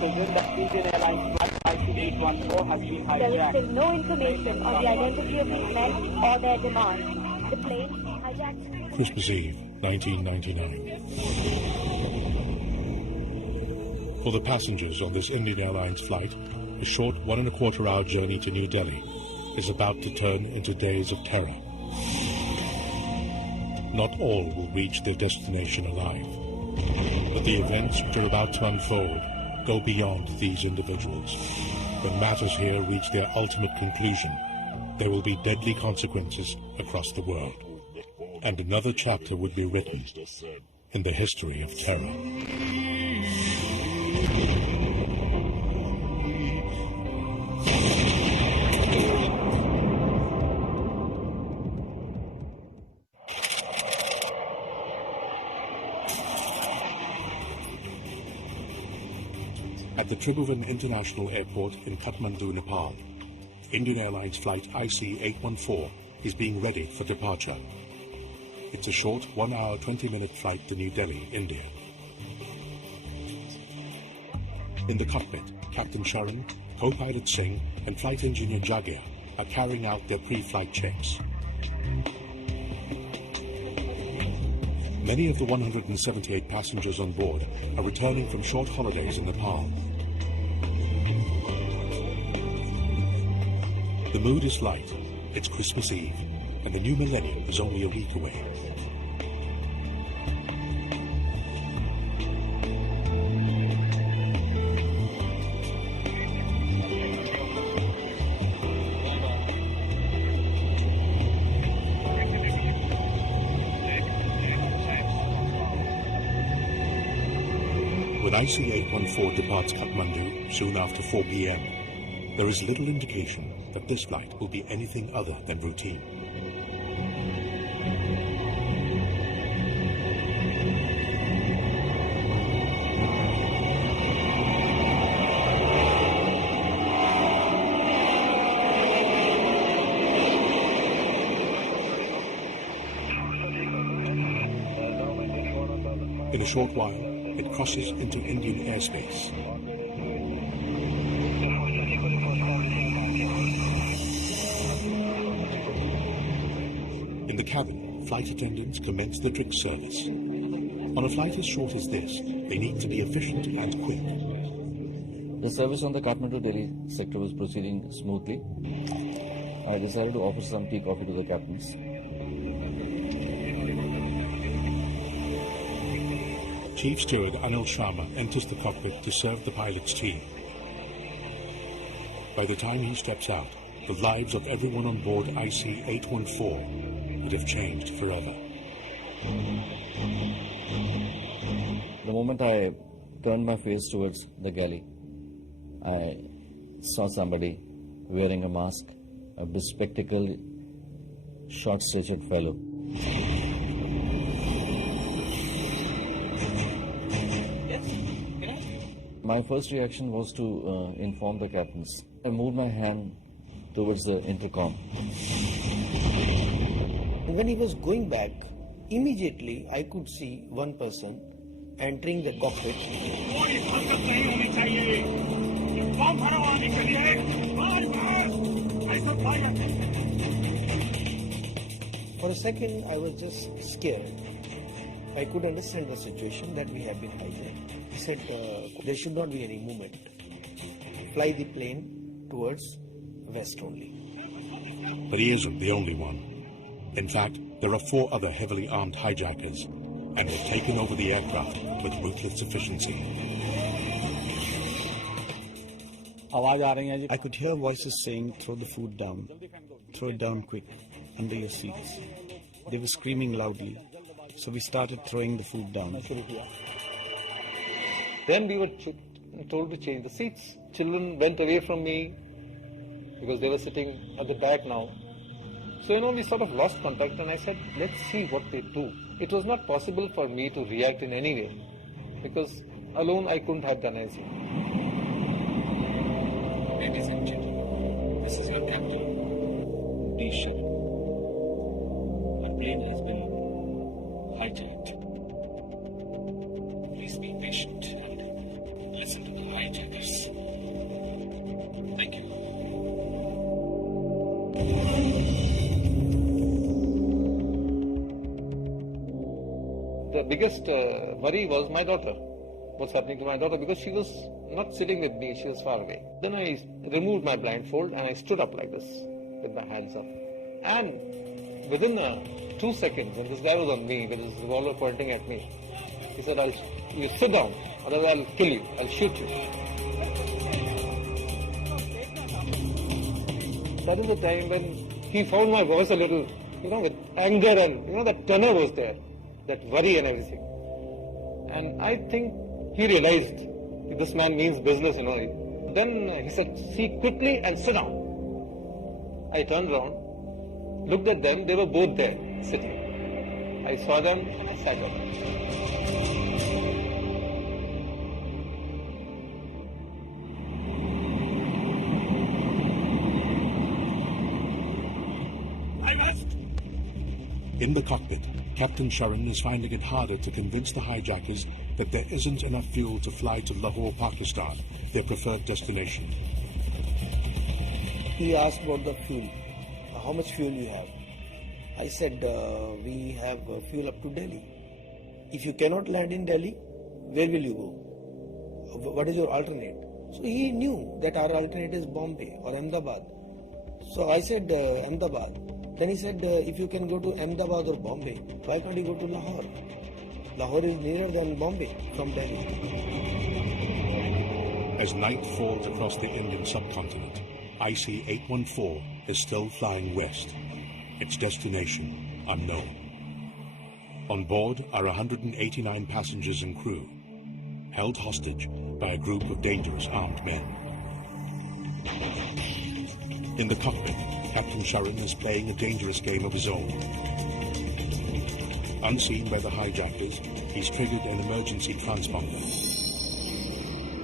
The Indian Airlines IC 814 has been hijacked. There is still no information on the identity of these men or their demands. The plane hijacked. Christmas Eve, 1999. For the passengers on this Indian Airlines flight, a short 1¼ hour journey to New Delhi is about to turn into days of terror. Not all will reach their destination alive, but the events which are about to unfold go beyond these individuals. When matters here reach their ultimate conclusion, there will be deadly consequences across the world. And another chapter would be written in the history of terror. At the Tribhuvan International Airport in Kathmandu, Nepal, Indian Airlines flight IC 814 is being ready for departure. It's a short 1 hour 20-minute flight to New Delhi, India. In the cockpit, Captain Sharan, co-pilot Singh and flight engineer Jagir are carrying out their pre-flight checks. Many of the 178 passengers on board are returning from short holidays in Nepal. The mood is light. It's Christmas Eve, and the new millennium is only a week away. When IC 814 departs Kathmandu soon after 4 p.m., there is little indication that this flight will be anything other than routine. In a short while, it crosses into Indian airspace. In the cabin, flight attendants commence the trick service. On a flight as short as this, they need to be efficient and quick. The service on the Kathmandu-Delhi sector was proceeding smoothly. I decided to offer some tea coffee to the captains. Chief Steward Anil Sharma enters the cockpit to serve the pilot's tea. By the time he steps out, the lives of everyone on board IC 814 would have changed forever. The moment I turned my face towards the galley, I saw somebody wearing a mask, a bespectacled, short-statured fellow. My first reaction was to inform the captains. I moved my hand towards the intercom. When he was going back, immediately I could see one person entering the cockpit. For a second, I was just scared. I could understand the situation that we have been hijacked. He said there should not be any movement. Fly the plane towards west only. But he isn't the only one. In fact, there are 4 other heavily armed hijackers, and they've taken over the aircraft with ruthless efficiency. I could hear voices saying, "Throw the food down. Throw it down quick, under your seats." They were screaming loudly, so we started throwing the food down. Then we were and told to change the seats. Children went away from me because they were sitting at the back now. So, we sort of lost contact, and I said, let's see what they do. It was not possible for me to react in any way because alone I couldn't have done anything. Ladies and gentlemen, this is your captain. Please shut up. Our plane has been hijacked. Please be patient and listen to the hijackers. Thank you. The biggest worry was my daughter. What's happening to my daughter? Because she was not sitting with me, she was far away. Then I removed my blindfold and I stood up like this with my hands up. And within 2 seconds, when this guy was on me with his revolver pointing at me, he said, you sit down, otherwise I'll kill you, I'll shoot you. That is the time when he found my voice a little, with anger and, that tenor was there, that worry and everything. And I think he realized this man means business, Then he said, see quickly and sit down. I turned around, looked at them, they were both there, sitting. I saw them and I sat down. In the cockpit, Captain Sharan is finding it harder to convince the hijackers that there isn't enough fuel to fly to Lahore, Pakistan, their preferred destination. He asked about the fuel. How much fuel you have? I said, we have fuel up to Delhi. If you cannot land in Delhi, where will you go? What is your alternate? So he knew that our alternate is Bombay or Ahmedabad. So I said, Ahmedabad. Then he said, if you can go to Ahmedabad or Bombay, why can't you go to Lahore? Lahore is nearer than Bombay from Delhi. As night falls across the Indian subcontinent, IC 814 is still flying west, its destination unknown. On board are 189 passengers and crew, held hostage by a group of dangerous armed men. In the cockpit, Captain Sharan is playing a dangerous game of his own. Unseen by the hijackers, he's triggered an emergency transponder,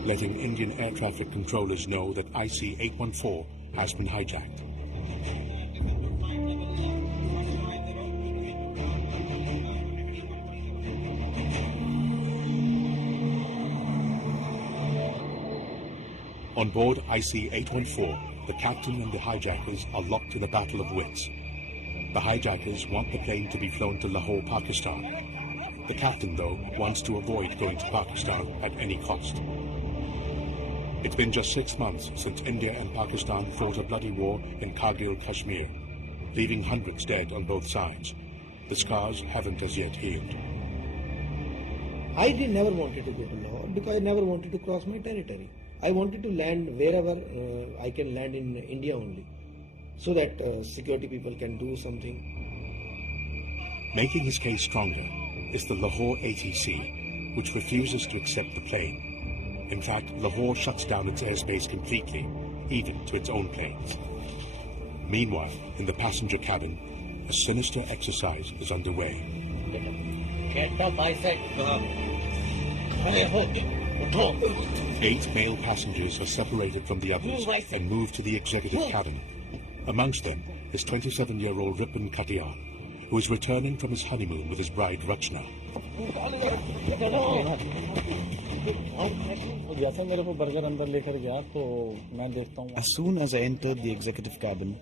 letting Indian air traffic controllers know that IC 814 has been hijacked. On board IC 814, the captain and the hijackers are locked in a battle of wits. The hijackers want the plane to be flown to Lahore, Pakistan. The captain, though, wants to avoid going to Pakistan at any cost. It's been just 6 months since India and Pakistan fought a bloody war in Kargil, Kashmir, leaving hundreds dead on both sides. The scars haven't as yet healed. I never wanted to go to Lahore because I never wanted to cross my territory. I wanted to land wherever I can land in India only, so that security people can do something. Making his case stronger is the Lahore ATC, which refuses to accept the plane. In fact, Lahore shuts down its airspace completely, even to its own planes. Meanwhile, in the passenger cabin, a sinister exercise is underway. Get up, I said. 8 male passengers are separated from the others and moved to the executive cabin. Amongst them is 27-year-old Ripon Katiyar, who is returning from his honeymoon with his bride Rachna. As soon as I entered the executive cabin,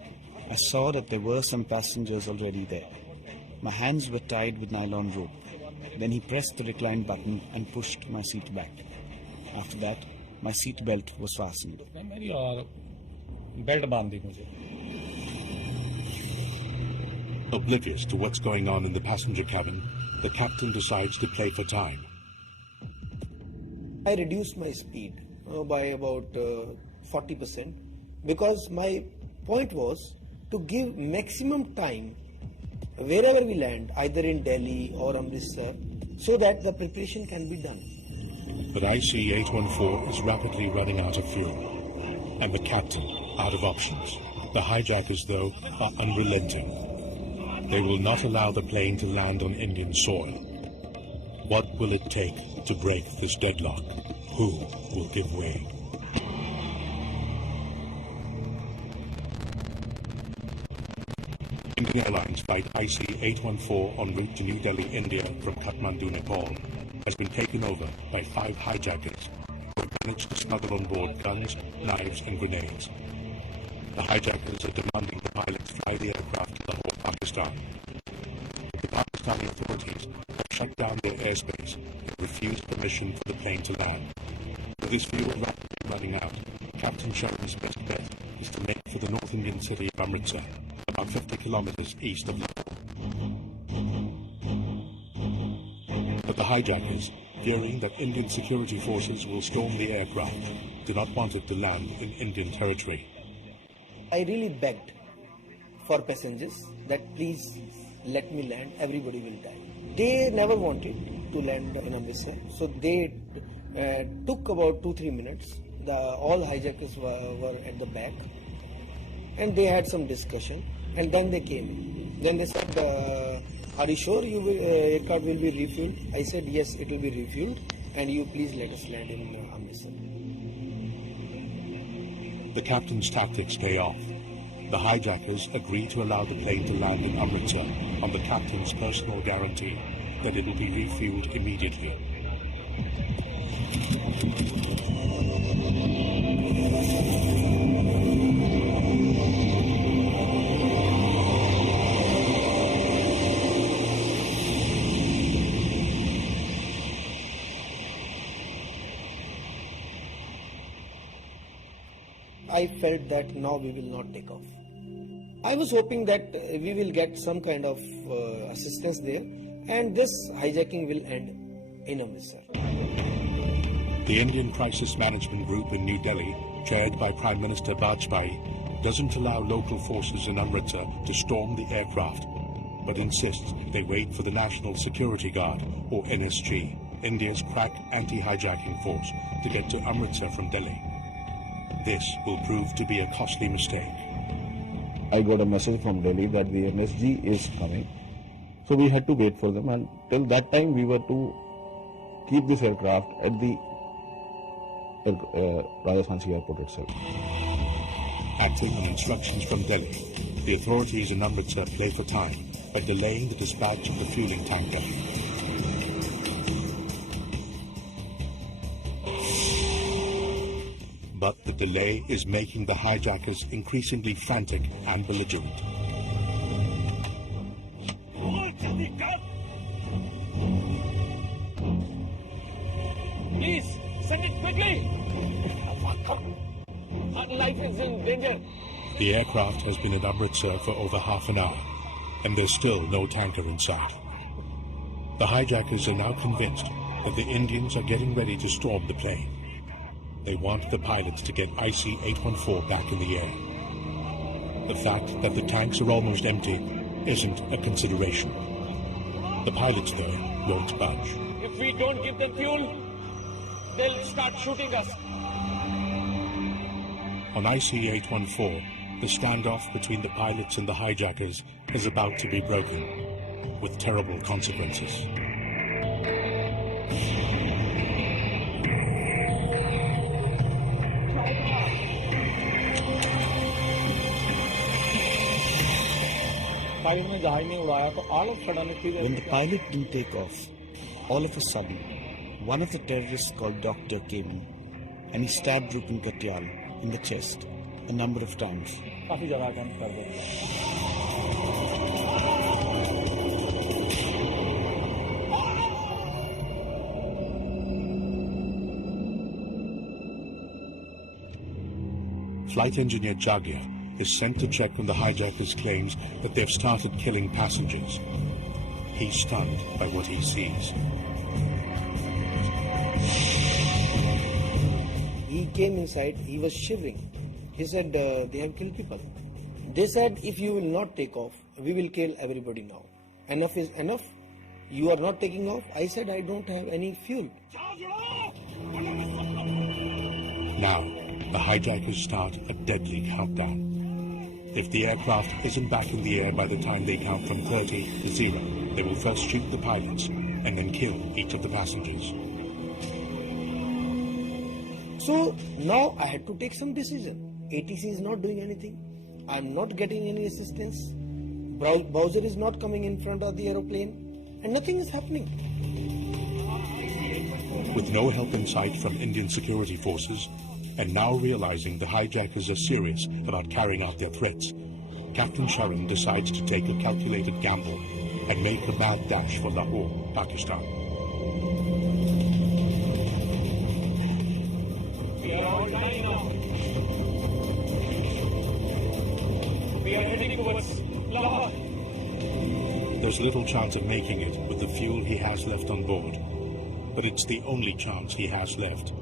I saw that there were some passengers already there. My hands were tied with nylon rope. Then he pressed the recline button and pushed my seat back. After that, my seat belt was fastened. Oblivious to what's going on in the passenger cabin, the captain decides to play for time. I reduced my speed by about 40% because my point was to give maximum time wherever we land, either in Delhi or Amritsar, so that the preparation can be done. But IC-814 is rapidly running out of fuel, and the captain out of options. The hijackers, though, are unrelenting. They will not allow the plane to land on Indian soil. What will it take to break this deadlock? Who will give way? Indian Airlines flight IC-814 en route to New Delhi, India from Kathmandu, Nepal, has been taken over by 5 hijackers who have managed to smuggle on board guns, knives and grenades. The hijackers are demanding the pilots fly the aircraft to Lahore, Pakistan. The Pakistani authorities have shut down their airspace and refused permission for the plane to land. With this fuel rapidly running out, Captain Sharma's best bet is to make for the North Indian city of Amritsar, about 50 kilometers east of Lahore. But the hijackers, fearing that Indian security forces will storm the aircraft, do not want it to land in Indian territory. I really begged for passengers that please let me land, everybody will die. They never wanted to land in Amritsar, so they took about 2-3 minutes. All hijackers were at the back, and they had some discussion, and then they came in. Then they said, are you sure aircraft will be refueled? I said, yes, it will be refueled, and you please let us land in Amritsar. The captain's tactics pay off. The hijackers agree to allow the plane to land in Amritsar on the captain's personal guarantee that it will be refueled immediately. I felt that now we will not take off. I was hoping that we will get some kind of assistance there, and this hijacking will end in Amritsar. The Indian Crisis Management Group in New Delhi, chaired by Prime Minister Vajpayee, doesn't allow local forces in Amritsar to storm the aircraft, but insists they wait for the National Security Guard, or NSG, India's crack anti-hijacking force, to get to Amritsar from Delhi. This will prove to be a costly mistake. I got a message from Delhi that the NSG is coming. So we had to wait for them, and till that time we were to keep this aircraft at the Rajasthan airport itself. Acting on instructions from Delhi, the authorities in Amritsar play for time by delaying the dispatch of the fueling tanker. But the delay is making the hijackers increasingly frantic and belligerent. Please, send it quickly! Our life is in danger. The aircraft has been in Amritsar for over half an hour, and there's still no tanker in sight. The hijackers are now convinced that the Indians are getting ready to storm the plane. They want the pilots to get IC-814 back in the air. The fact that the tanks are almost empty isn't a consideration. The pilots, though, won't budge. If we don't give them fuel, they'll start shooting us. On IC-814, the standoff between the pilots and the hijackers is about to be broken, with terrible consequences. When the pilot didn't take off, all of a sudden, one of the terrorists called Doctor came in, and he stabbed Rupin Katyal in the chest a number of times. Flight engineer Jagya is sent to check on the hijackers' claims that they've started killing passengers. He's stunned by what he sees. He came inside, he was shivering. He said, they have killed people. They said, if you will not take off, we will kill everybody now. Enough is enough. You are not taking off. I said, I don't have any fuel. Now, the hijackers start a deadly countdown. If the aircraft isn't back in the air by the time they count from 30 to 0, they will first shoot the pilots and then kill each of the passengers. So now I had to take some decision. ATC is not doing anything. I am not getting any assistance. Bowser is not coming in front of the aeroplane, and nothing is happening. With no help in sight from Indian security forces, and now realizing the hijackers are serious about carrying out their threats, Captain Sharon decides to take a calculated gamble and make a mad dash for Lahore, Pakistan. We are all flying now. We are heading towards Lahore. There's little chance of making it with the fuel he has left on board, but it's the only chance he has left.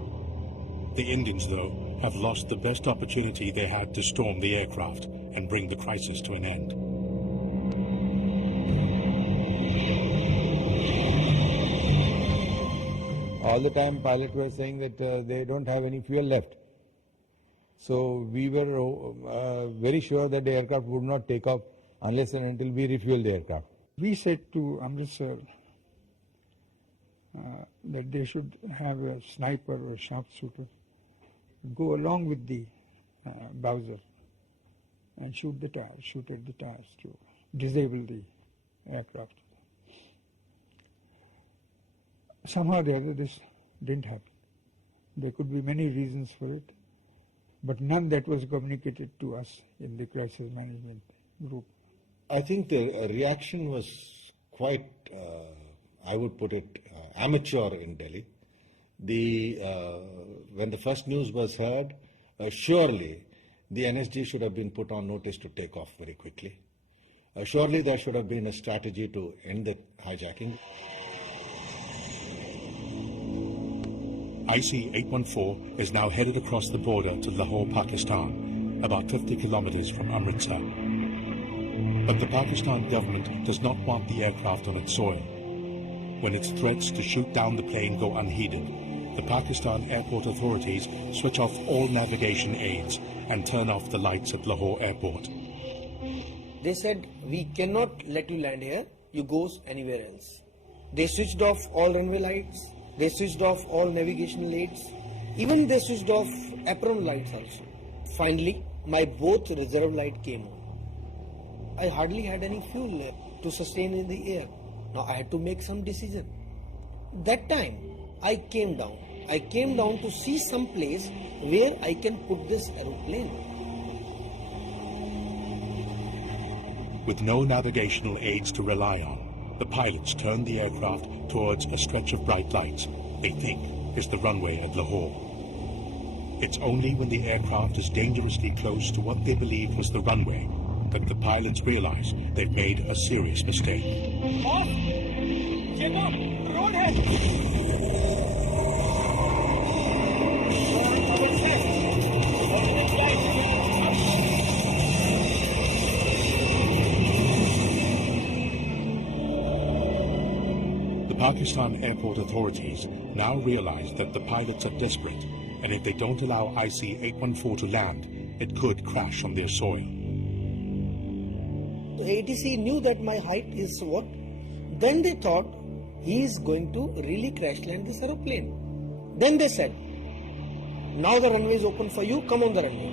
The Indians, though, have lost the best opportunity they had to storm the aircraft and bring the crisis to an end. All the time pilots were saying that they don't have any fuel left. So we were very sure that the aircraft would not take off unless and until we refuel the aircraft. We said to Amritsar that they should have a sniper or a sharpshooter go along with the Bowser and shoot at the tires to disable the aircraft. Somehow or the other this didn't happen. There could be many reasons for it, but none that was communicated to us in the crisis management group. I think the reaction was quite, I would put it, amateur in Delhi. When the first news was heard, surely the NSG should have been put on notice to take off very quickly. Surely there should have been a strategy to end the hijacking. IC-814 is now headed across the border to Lahore, Pakistan, about 50 kilometers from Amritsar. But the Pakistan government does not want the aircraft on its soil. When its threats to shoot down the plane go unheeded, the Pakistan airport authorities switch off all navigation aids and turn off the lights at Lahore airport. They said, we cannot let you land here, you go anywhere else. They switched off all runway lights, they switched off all navigational aids, even they switched off apron lights also. Finally, my both reserve light came on. I hardly had any fuel left to sustain in the air. Now I had to make some decision. That time, I came down. I came down to see some place where I can put this aeroplane. With no navigational aids to rely on, the pilots turn the aircraft towards a stretch of bright lights they think is the runway at Lahore. It's only when the aircraft is dangerously close to what they believe was the runway that the pilots realize they've made a serious mistake. Off! Check up! Road head! The Pakistan airport authorities now realize that the pilots are desperate, and if they don't allow IC-814 to land, it could crash on their soil. The ATC knew that my height is what? Then they thought he is going to really crash land this aeroplane. Then they said, now the runway is open for you, come on the runway.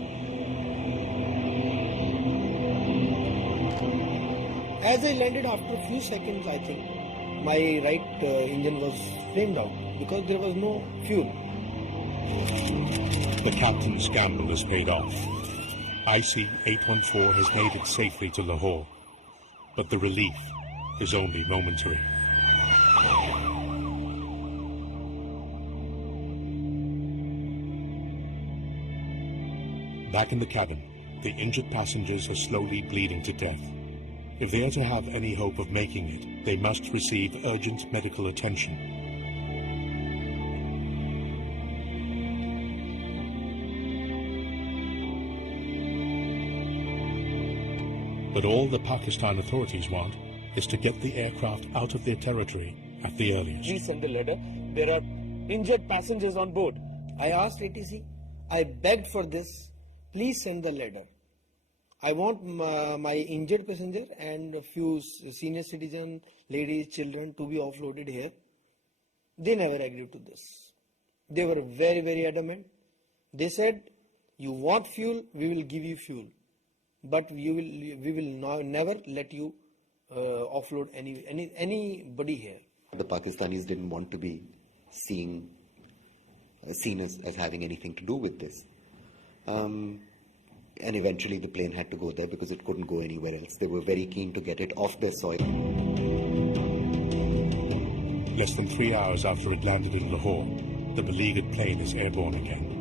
As I landed after a few seconds, I think, my right engine was flamed out because there was no fuel. The captain's gamble has paid off. IC-814 has made it safely to Lahore, but the relief is only momentary. Back in the cabin, the injured passengers are slowly bleeding to death. If they are to have any hope of making it, they must receive urgent medical attention. But all the Pakistan authorities want is to get the aircraft out of their territory at the earliest. Please send the ladder. There are injured passengers on board. I asked ATC, I begged for this, please send the ladder. I want my injured passenger and a few senior citizen, ladies, children to be offloaded here. They never agreed to this. They were very, very adamant. They said, you want fuel, we will give you fuel. But we will never let you offload anybody here. The Pakistanis didn't want to be seen as having anything to do with this. And eventually the plane had to go there because it couldn't go anywhere else. They were very keen to get it off their soil. Less than 3 hours after it landed in Lahore, the beleaguered plane is airborne again.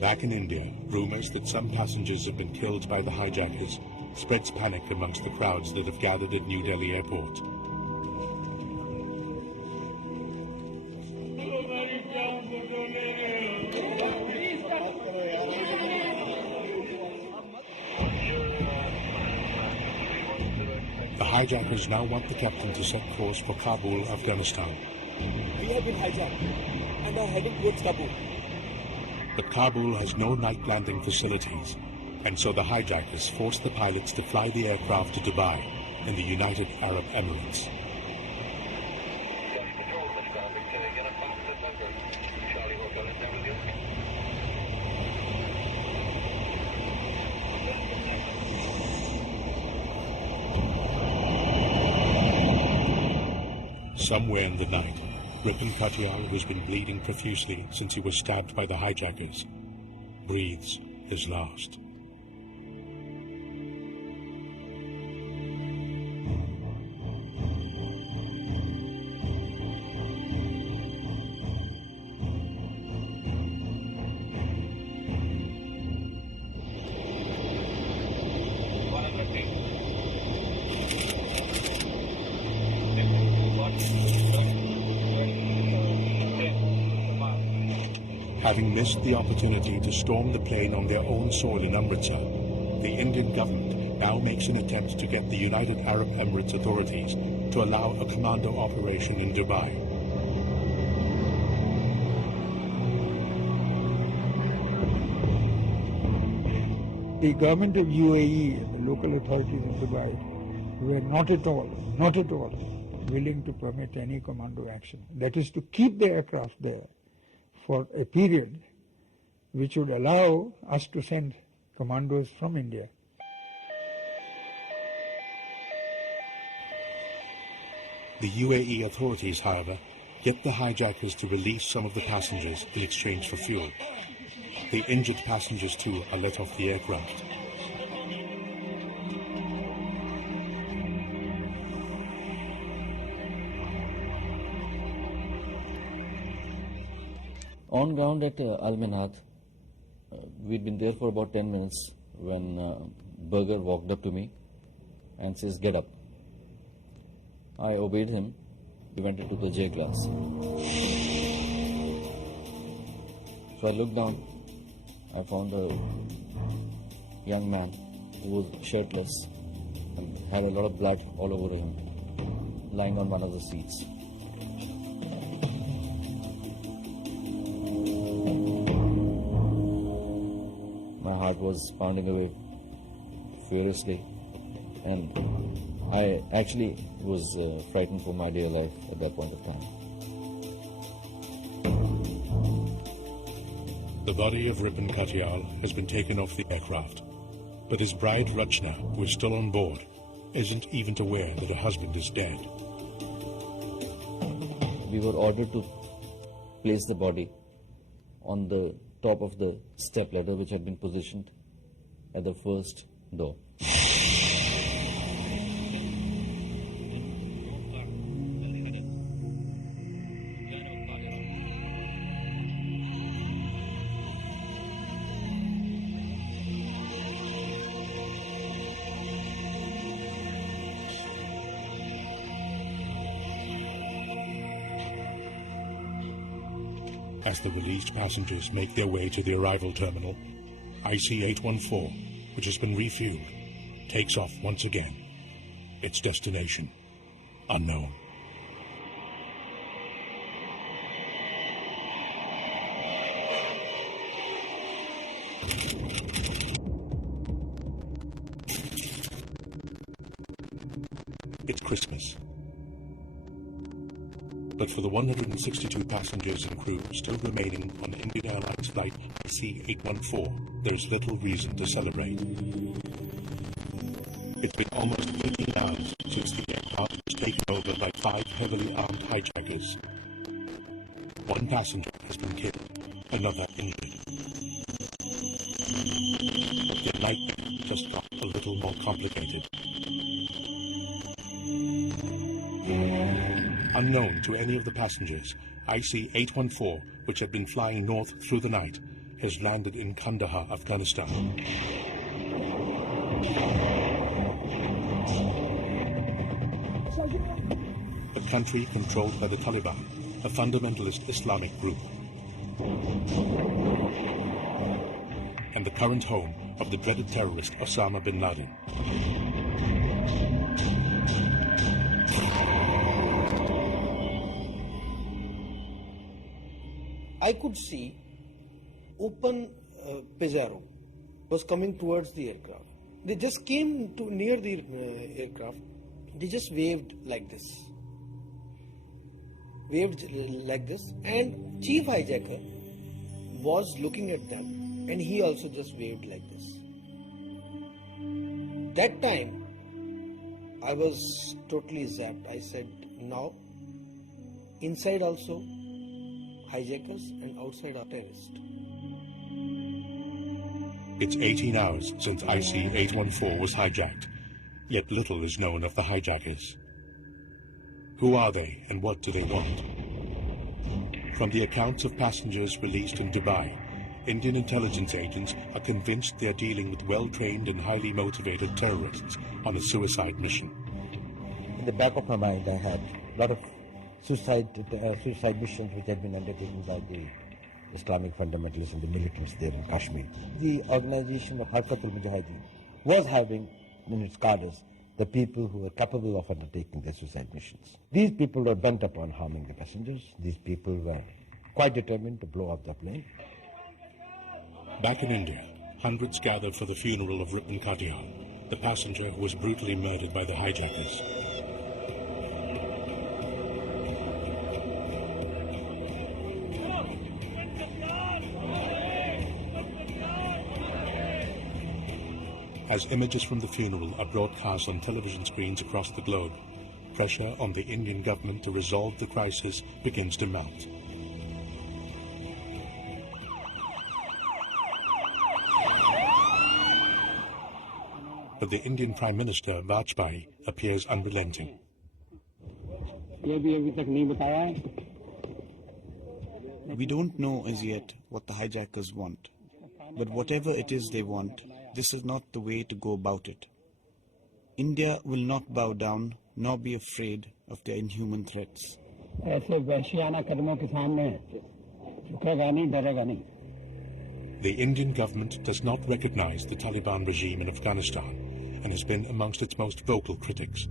Back in India, rumours that some passengers have been killed by the hijackers spreads panic amongst the crowds that have gathered at New Delhi airport. The hijackers now want the captain to set course for Kabul, Afghanistan. We have been hijacked and are heading towards Kabul. But Kabul has no night landing facilities, and so the hijackers force the pilots to fly the aircraft to Dubai in the United Arab Emirates. Somewhere in the night, Ripon Katyal, who's been bleeding profusely since he was stabbed by the hijackers, breathes his last. Having missed the opportunity to storm the plane on their own soil in Amritsar, the Indian government now makes an attempt to get the United Arab Emirates authorities to allow a commando operation in Dubai. The government of UAE and the local authorities in Dubai were not at all willing to permit any commando action. That is to keep the aircraft there for a period which would allow us to send commandos from India. The UAE authorities, however, get the hijackers to release some of the passengers in exchange for fuel. The injured passengers, too, are let off the aircraft. On ground at Al-Minhad, we'd been there for about 10 minutes when Berger walked up to me and says, "Get up." I obeyed him. We went into the J class. So I looked down. I found a young man who was shirtless and had a lot of blood all over him, lying on one of the seats. My heart was pounding away furiously, and I actually was frightened for my dear life at that point of time. The body of Ripon Katyal has been taken off the aircraft, but his bride Rachna, who is still on board, isn't even aware that her husband is dead. We were ordered to place the body on the top of the step ladder which had been positioned at the first door. As the released passengers make their way to the arrival terminal, IC-814, which has been refueled, takes off once again. Its destination, unknown. It's Christmas. But for the 162 passengers and crew still remaining on Indian Airlines flight IC-814, there's little reason to celebrate. It's been almost 18 hours since the aircraft was taken over by 5 heavily armed hijackers. One passenger has been killed, another injured. But their nightmare just got a little more complicated. Unknown to any of the passengers, IC-814, which had been flying north through the night, has landed in Kandahar, Afghanistan. A country controlled by the Taliban, a fundamentalist Islamic group, and the current home of the dreaded terrorist Osama bin Laden. I could see open Pajero was coming towards the aircraft. They just came to near the aircraft. They just waved like this. And chief hijacker was looking at them and he also just waved like this. That time I was totally zapped. I said, now inside also hijackers and outside are terrorists. It's 18 hours since IC-814 was hijacked, yet little is known of the hijackers. Who are they and what do they want? From the accounts of passengers released in Dubai, Indian intelligence agents are convinced they are dealing with well-trained and highly motivated terrorists on a suicide mission. In the back of my mind, I had a lot of suicide missions which had been undertaken by the Islamic fundamentalists and the militants there in Kashmir. The organization of Harkatul Mujahideen was having in its cadres the people who were capable of undertaking the suicide missions. These people were bent upon harming the passengers. These people were quite determined to blow up the plane. Back in India, hundreds gathered for the funeral of Ripon Katyal, the passenger who was brutally murdered by the hijackers. As images from the funeral are broadcast on television screens across the globe, pressure on the Indian government to resolve the crisis begins to mount. But the Indian Prime Minister, Vajpayee, appears unrelenting. We don't know as yet what the hijackers want, but whatever it is they want, this is not the way to go about it. India will not bow down nor be afraid of their inhuman threats. The Indian government does not recognize the Taliban regime in Afghanistan and has been amongst its most vocal critics.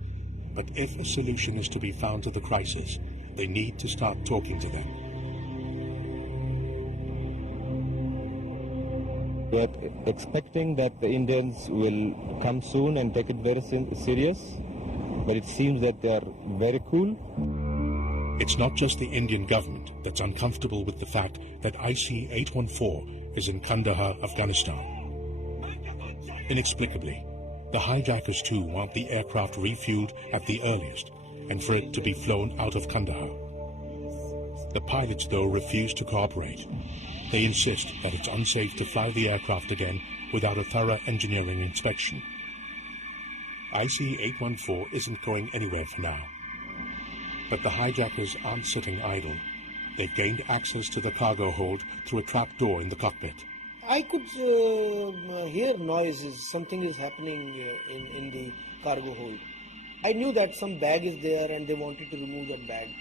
But if a solution is to be found to the crisis, they need to start talking to them. We are expecting that the Indians will come soon and take it very serious, but it seems that they are very cool. It's not just the Indian government that's uncomfortable with the fact that IC-814 is in Kandahar, Afghanistan. Inexplicably, the hijackers too want the aircraft refueled at the earliest and for it to be flown out of Kandahar. The pilots, though, refuse to cooperate. They insist that it's unsafe to fly the aircraft again without a thorough engineering inspection. IC-814 isn't going anywhere for now. But the hijackers aren't sitting idle. They've gained access to the cargo hold through a trap door in the cockpit. I could hear noises, something is happening in the cargo hold. I knew that some bag is there and they wanted to remove the bag.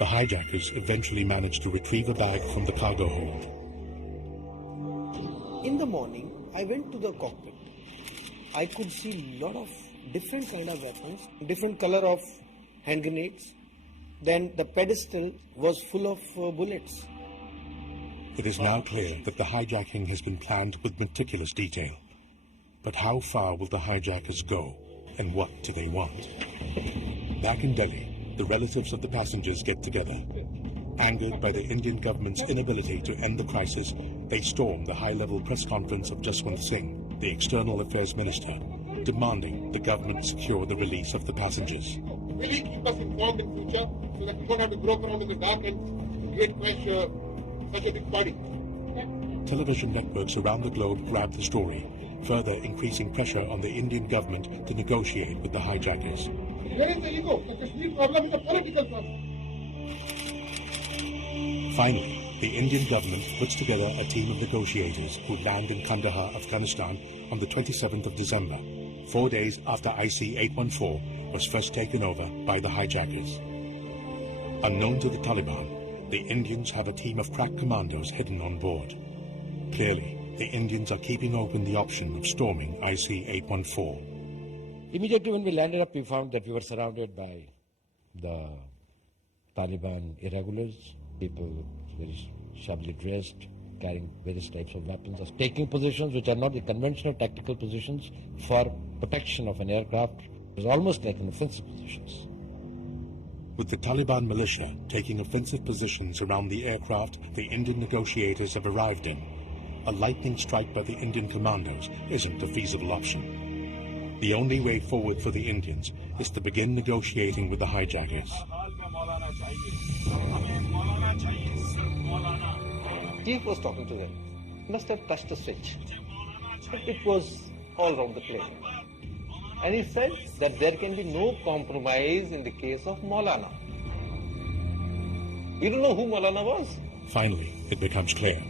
The hijackers eventually managed to retrieve a bag from the cargo hold. In the morning, I went to the cockpit. I could see a lot of different kind of weapons, different color of hand grenades. Then the pedestal was full of bullets. It is now clear that the hijacking has been planned with meticulous detail. But how far will the hijackers go, and what do they want? Back in Delhi, the relatives of the passengers get together. Angered by the Indian government's inability to end the crisis, they storm the high-level press conference of Jaswant Singh, the External Affairs Minister, demanding the government secure the release of the passengers. Will you keep us informed in future so that we don't have to grope around in the dark and create pressure such a big body? Television networks around the globe grab the story, further increasing pressure on the Indian government to negotiate with the hijackers. Where is the ego? The Kashmir problem is a political problem. Finally, the Indian government puts together a team of negotiators who land in Kandahar, Afghanistan on the 27th of December, 4 days after IC-814 was first taken over by the hijackers. Unknown to the Taliban, the Indians have a team of crack commandos hidden on board. Clearly, the Indians are keeping open the option of storming IC-814. Immediately when we landed up, we found that we were surrounded by the Taliban irregulars, people very shabbily dressed, carrying various types of weapons, taking positions which are not the conventional tactical positions for protection of an aircraft. It was almost like an offensive positions. With the Taliban militia taking offensive positions around the aircraft the Indian negotiators have arrived in, a lightning strike by the Indian commandos isn't a feasible option. The only way forward for the Indians is to begin negotiating with the hijackers. Chief was talking to them. He must have touched a switch. It was all around the plane. And he said that there can be no compromise in the case of Maulana. You don't know who Maulana was? Finally, it becomes clear.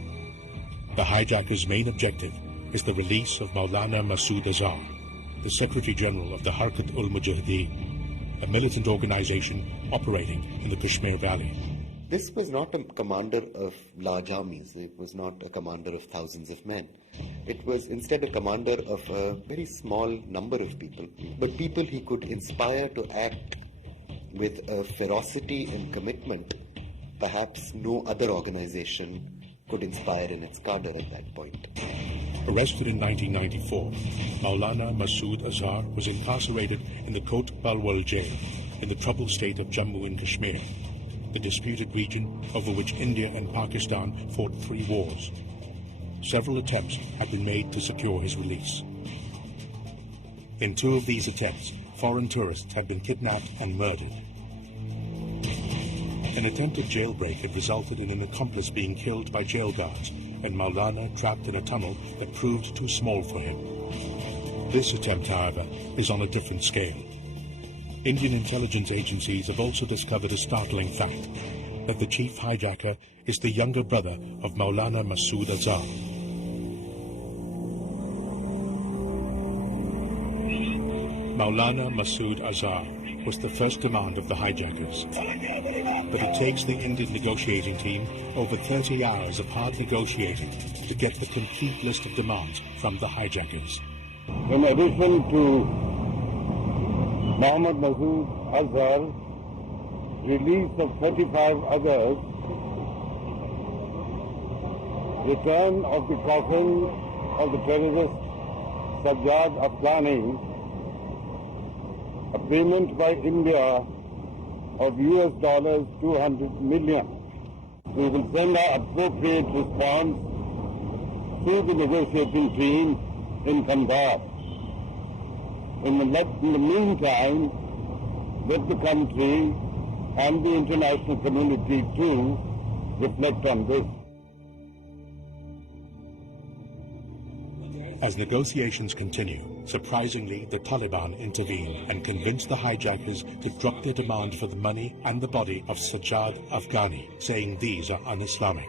The hijackers' main objective is the release of Maulana Masood Azhar, the Secretary General of the Harkat-ul-Mujahideen, a militant organization operating in the Kashmir Valley. This was not a commander of large armies. It was not a commander of thousands of men. It was instead a commander of a very small number of people, but people he could inspire to act with a ferocity and commitment perhaps no other organization could inspire in its cadre at that point. Arrested in 1994, Maulana Masood Azhar was incarcerated in the Kot Balwal jail in the troubled state of Jammu and Kashmir, the disputed region over which India and Pakistan fought 3 wars. Several attempts had been made to secure his release. In 2 of these attempts, foreign tourists had been kidnapped and murdered. An attempted jailbreak had resulted in an accomplice being killed by jail guards and Maulana trapped in a tunnel that proved too small for him. This attempt, however, is on a different scale. Indian intelligence agencies have also discovered a startling fact, that the chief hijacker is the younger brother of Maulana Masood Azhar. Maulana Masood Azhar was the first demand of the hijackers. But it takes the Indian negotiating team over 30 hours of hard negotiating to get the complete list of demands from the hijackers. In addition to Mohammed Masood Azhar, release of 35 others, return of the coffin of the terrorist Sajjad Afghani, a payment by India of $200 million. We will send our appropriate response to the negotiating team in Kandahar. In the meantime, let the country and the international community too reflect on this. As negotiations continue, surprisingly, the Taliban intervene and convince the hijackers to drop their demand for the money and the body of Sajjad Afghani, saying these are un-Islamic.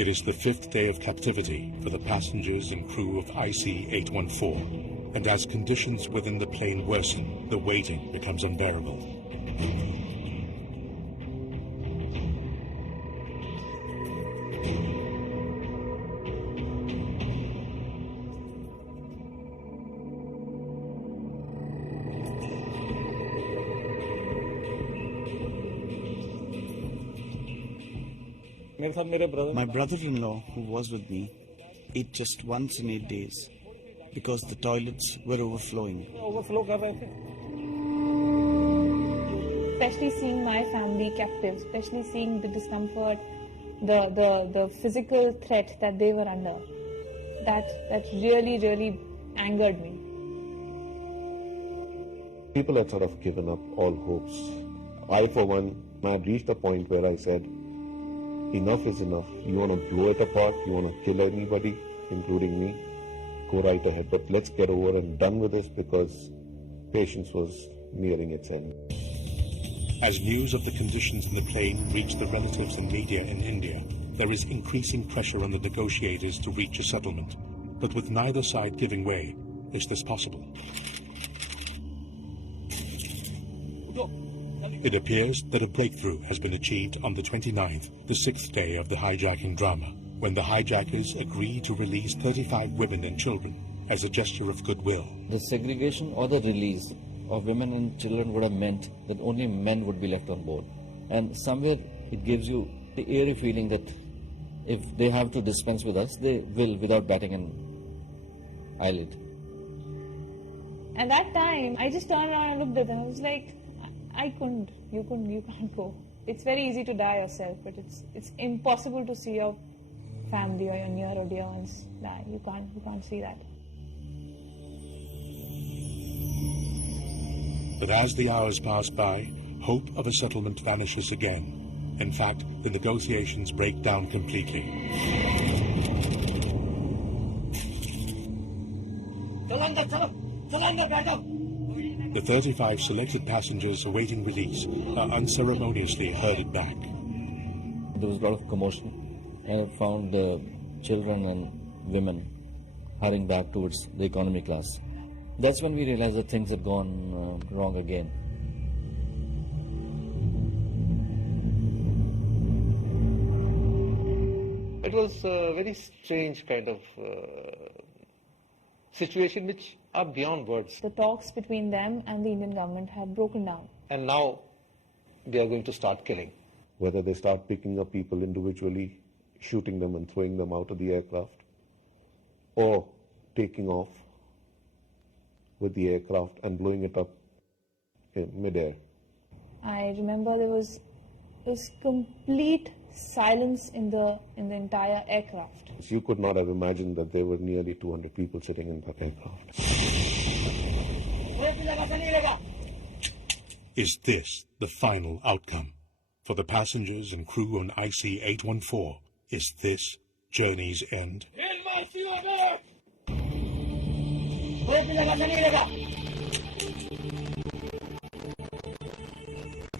It is the 5th day of captivity for the passengers and crew of IC 814, and as conditions within the plane worsen, the waiting becomes unbearable. My brother-in-law, who was with me, ate just once in 8 days because the toilets were overflowing. Especially seeing my family captive, especially seeing the discomfort, the physical threat that they were under, that really angered me. People had sort of given up all hopes. I, for one, had reached a point where I said, enough is enough. You want to blow it apart, you want to kill anybody, including me, go right ahead. But let's get over and done with this because patience was nearing its end. As news of the conditions in the plane reached the relatives and media in India, there is increasing pressure on the negotiators to reach a settlement. But with neither side giving way, is this possible? It appears that a breakthrough has been achieved on the 29th, the 6th day of the hijacking drama, when the hijackers agreed to release 35 women and children as a gesture of goodwill. The segregation or the release of women and children would have meant that only men would be left on board. And somewhere it gives you the eerie feeling that if they have to dispense with us, they will without batting an eyelid. At that time, I just turned around and looked at them. I was like, you can't go. It's very easy to die yourself, but it's impossible to see your family or your near or dear ones die. You can't see that. But as the hours pass by, hope of a settlement vanishes again. In fact, the negotiations break down completely. The 35 selected passengers awaiting release are unceremoniously herded back. There was a lot of commotion, and I found the children and women hurrying back towards the economy class. That's when we realized that things had gone wrong again. It was a very strange kind of situation which are beyond words. The talks between them and the Indian government had broken down. And now they are going to start killing. Whether they start picking up people individually, shooting them and throwing them out of the aircraft, or taking off with the aircraft and blowing it up in midair. I remember there was this complete silence in the entire aircraft. You could not have imagined that there were nearly 200 people sitting in that aircraft. Is this the final outcome? For the passengers and crew on IC 814, is this journey's end?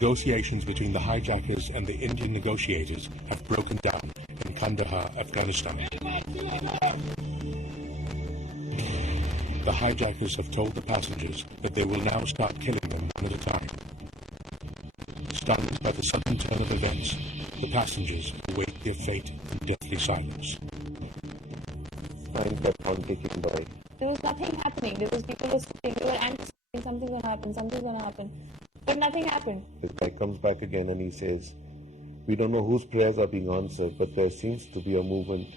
Negotiations between the hijackers and the Indian negotiators have broken down in Kandahar, Afghanistan. The hijackers have told the passengers that they will now start killing them one at a time. Stunned by the sudden turn of events, the passengers await their fate in deathly silence. Time kept on ticking by. There was nothing happening. There was people were sitting, they were anticipating something's going to happen. But nothing happened. The guy comes back again and he says, we don't know whose prayers are being answered, but there seems to be a movement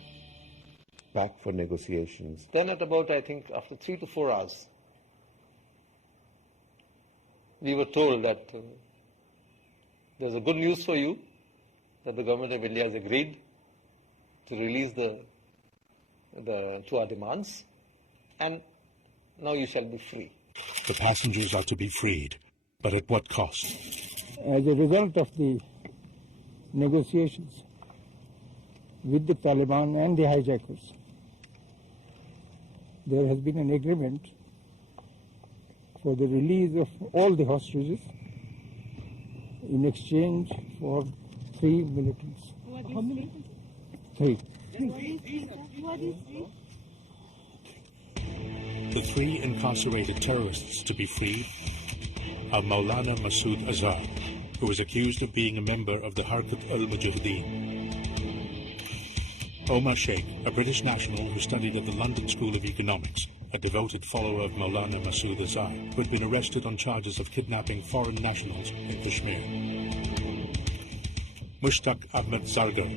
back for negotiations. Then at about, I think, after 3 to 4 hours, we were told that there's a good news for you, that the government of India has agreed to release to our demands, and now you shall be free. The passengers are to be freed, but at what cost? As a result of the negotiations with the Taliban and the hijackers, there has been an agreement for the release of all the hostages in exchange for 3 militants. How many? Three. The three incarcerated terrorists to be freed are Maulana Masood Azhar, who is accused of being a member of the Harkat al-Mujahideen; Omar Sheikh, a British national who studied at the London School of Economics, a devoted follower of Maulana Masood Azhar, who had been arrested on charges of kidnapping foreign nationals in Kashmir; Mushtaq Ahmed Zargar,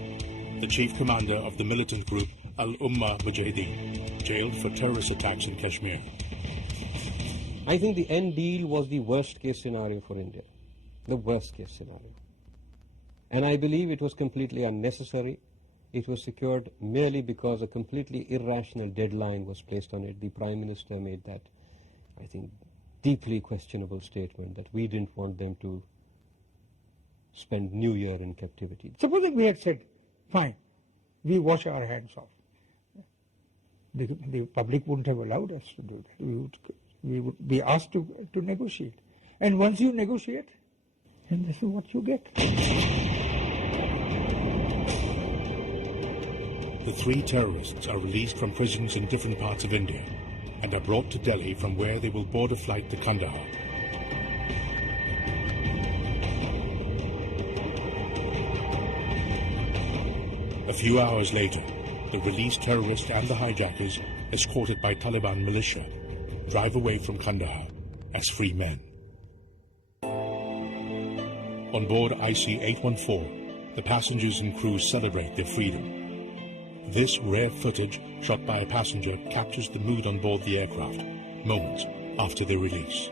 the chief commander of the militant group Al-Ummah Mujahideen, jailed for terrorist attacks in Kashmir. I think the end deal was the worst case scenario for India. The worst case scenario. And I believe it was completely unnecessary. It was secured merely because a completely irrational deadline was placed on it. The Prime Minister made that, I think, deeply questionable statement that we didn't want them to spend New Year in captivity. Supposing we had said, fine, we wash our hands off. The public wouldn't have allowed us to do that. We would be asked to negotiate. And once you negotiate, and this is what you get. The three terrorists are released from prisons in different parts of India and are brought to Delhi, from where they will board a flight to Kandahar. A few hours later, the released terrorist and the hijackers, escorted by Taliban militia, drive away from Kandahar as free men. On board IC-814, the passengers and crew celebrate their freedom. This rare footage, shot by a passenger, captures the mood on board the aircraft, moments after their release.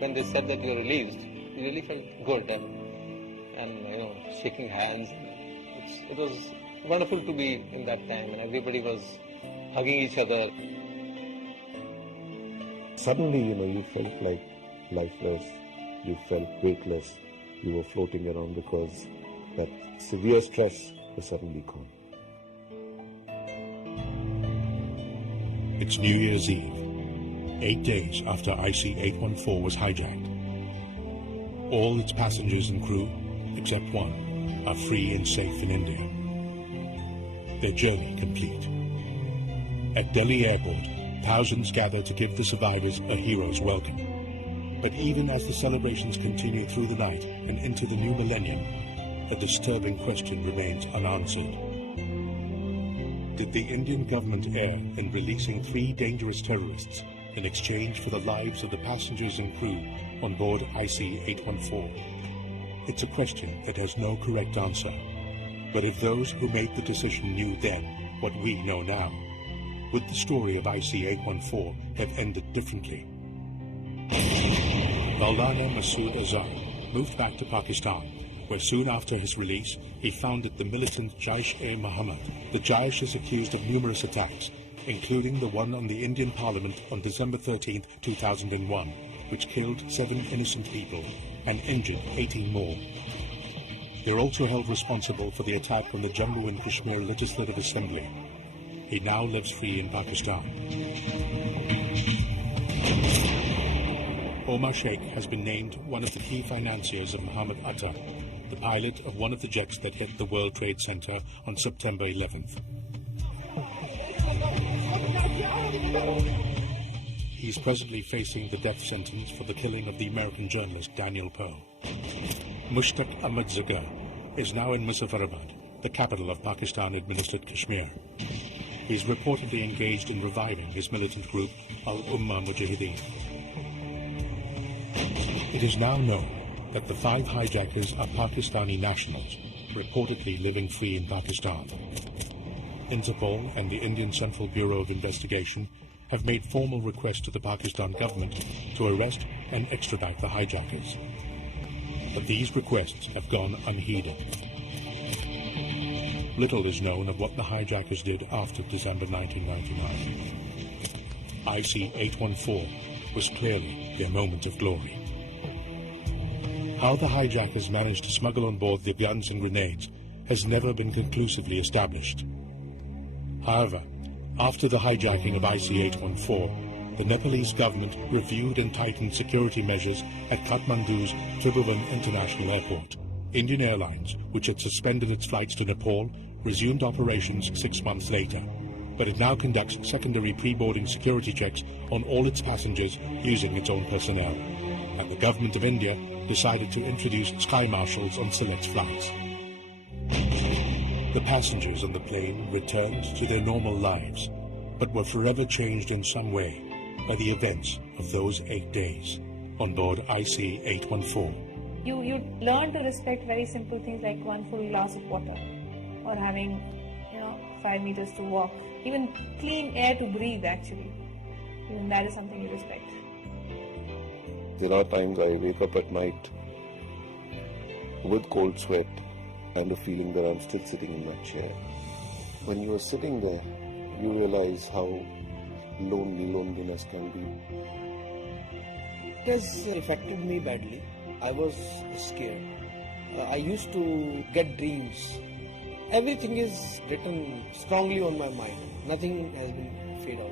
When they said that you're released, you really felt good, and shaking hands. It was wonderful to be in that time, and everybody was hugging each other. Suddenly, you felt like lifeless, you felt weightless, you were floating around because that severe stress was suddenly gone. It's New Year's Eve, 8 days after IC-814 was hijacked. All its passengers and crew, except one, are free and safe in India. Their journey complete. At Delhi airport, thousands gather to give the survivors a hero's welcome. But even as the celebrations continue through the night and into the new millennium, a disturbing question remains unanswered. Did the Indian government err in releasing three dangerous terrorists in exchange for the lives of the passengers and crew on board IC-814? It's a question that has no correct answer. But if those who made the decision knew then what we know now, would the story of IC-814 have ended differently? Maulana Masood Azhar moved back to Pakistan, where soon after his release, he founded the militant Jaish-e-Mohammed. The Jaish is accused of numerous attacks, including the one on the Indian Parliament on December 13, 2001, which killed 7 innocent people and injured 18 more. They're also held responsible for the attack on the Jammu and Kashmir Legislative Assembly. He now lives free in Pakistan. Omar Sheikh has been named one of the key financiers of Mohammed Atta, the pilot of one of the jets that hit the World Trade Center on September 11th. He's presently facing the death sentence for the killing of the American journalist Daniel Poe. Mushtaq Ahmed Zargar is now in Muzaffarabad, the capital of Pakistan-administered Kashmir. He's reportedly engaged in reviving his militant group, Al-Ummah Mujahideen. It is now known that the 5 hijackers are Pakistani nationals, reportedly living free in Pakistan. Interpol and the Indian Central Bureau of Investigation have made formal requests to the Pakistan government to arrest and extradite the hijackers. But these requests have gone unheeded. Little is known of what the hijackers did after December 1999. IC-814 was clearly their moment of glory. How the hijackers managed to smuggle on board the guns and grenades has never been conclusively established. However, after the hijacking of IC-814, the Nepalese government reviewed and tightened security measures at Kathmandu's Tribhuvan International Airport. Indian Airlines, which had suspended its flights to Nepal, resumed operations 6 months later, but it now conducts secondary pre-boarding security checks on all its passengers using its own personnel. And the government of India decided to introduce sky marshals on select flights. The passengers on the plane returned to their normal lives, but were forever changed in some way by the events of those 8 days on board IC 814. You learn to respect very simple things like one full glass of water, or having 5 meters to walk, even clean air to breathe. Actually, even that is something you respect. There are times I wake up at night with cold sweat and the feeling that I'm still sitting in my chair. When you are sitting there, you realize how lonely loneliness can be. It has affected me badly. I was scared. I used to get dreams. Everything is written strongly on my mind. Nothing has been fade out.